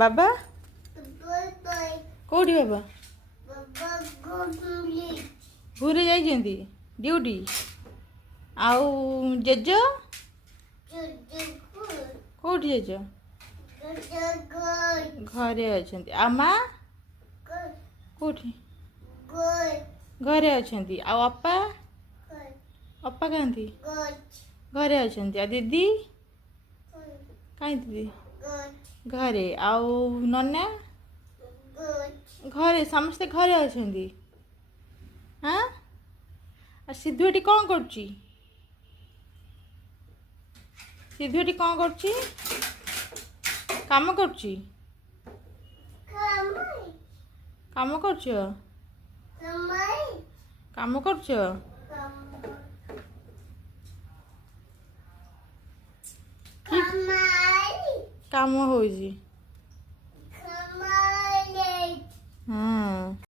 बाबा कौटी बाबा घूरे जाइछन्ती ड्यूटी आउ जेज कौटी जेज घरे अछन्ती आ माँ कौटी घरे अछन्ती आ अपा अपा कहती घरे अछन्ती आ दीदी कहीं दीदी घरे आउ नन्ना घरे समस्ते घरे अछन्ती हाँ आ सिद्धू एटी कौन करची सिद्धू एटी कौन करची काम करची काम करछ काम करछ काम होइजी